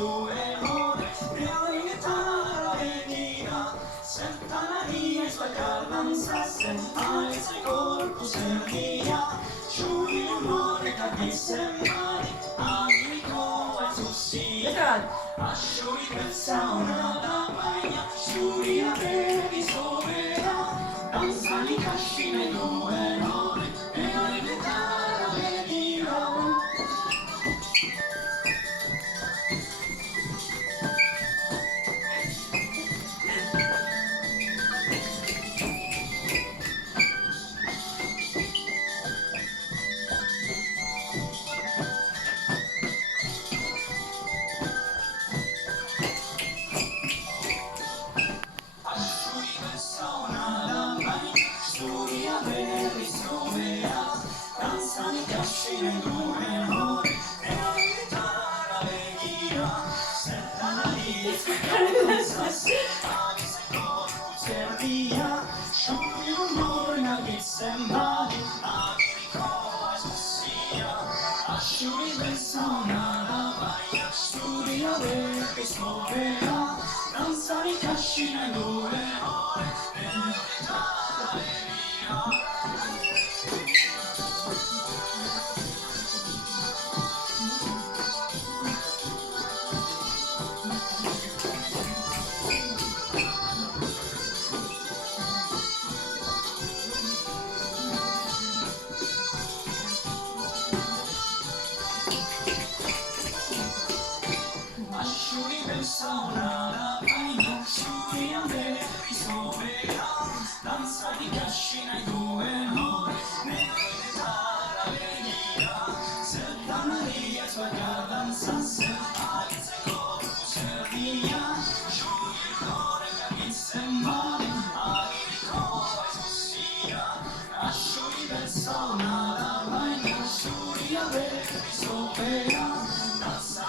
due ore, le orientare venira, senta la sua calmanza, senta il suo corpo servia, giuri l'umore che sembari, amico al suo sia, asciuri per sauna la bagna, giuri a bevi sovera, danzali cascine due ore, le orientare venira. Danzano cascine due ore e la chitarra veniva senta la danza settimane se corpo servia sciogli l'umore che sembari amico a sia asciuri persona la baia studi avere che sovera danzano cascine due ore e la chitarra veniva. Asciuri persona la bagna, asciuri a me risolverà, danza di cascina e due ore, nell'età venira, Santa Maria sua danza, Santa il corpo servia, giuri il cuore che sembra, amico e sia, asciuri persona la bagna, asciuri a me risolverà, danza